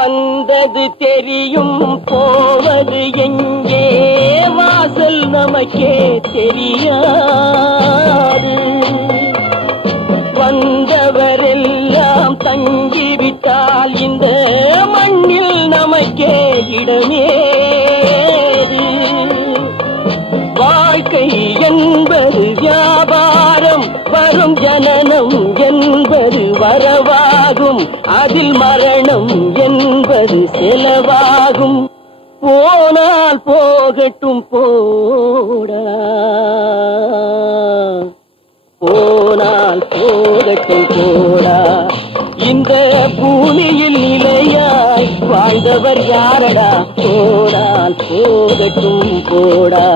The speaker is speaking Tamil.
வந்தது தெரியும் போவது எங்கே வாசல் நமக்கே தெரியாது. வந்தவரெல்லாம் தங்கிவிட்டால் இந்த மண்ணில் நமக்கே இடமேது. வாழ்க்கை என்பது வியாபாரம், வரும் ஜனனம் என்பது வரவாகும், அதில் மரணம் என்பது செலவாகும். போனால் போகட்டும் போடா, போனால் போகட்டும் போடா. இந்த பூமியில் நிலையாய் வாழ்ந்தவர் யாரடா? போனால் போகட்டும் போடா.